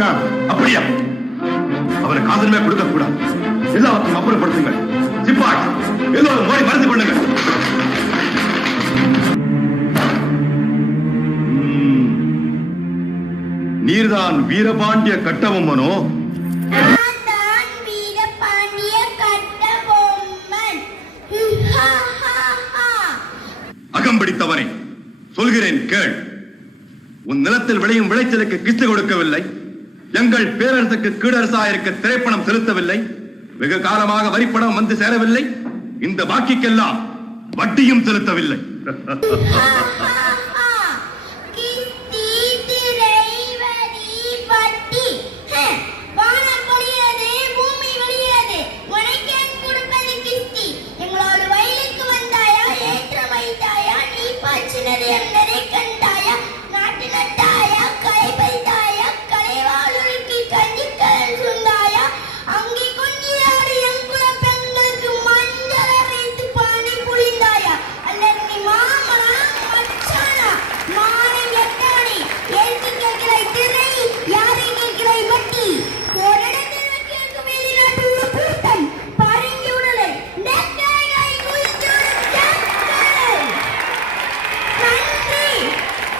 அதிகாரம். அப்படியா? அவரை காதலுமே கொடுக்க கூடாது. எல்லாத்தையும் அப்புறப்படுத்துங்கள். சிப்பாய், எல்லோரும் ஓடி மறைந்து கொள்ளுங்கள். நீர்தான் வீரபாண்டிய கட்டபொம்மனோ? அகம்பிடித்தவனே, சொல்கிறேன் கேள். உன் நிலத்தில் விளையும் விளைச்சலுக்கு கிஸ்து கொடுக்கவில்லை, எங்கள் பேரரசுக்கு கீழரசாயிருக்க திரைப்பணம் செலுத்தவில்லை, வெகு காலமாக வரிப்பணம் வந்து சேரவில்லை, இந்த பாக்கிக்கெல்லாம் வட்டியும் செலுத்தவில்லை.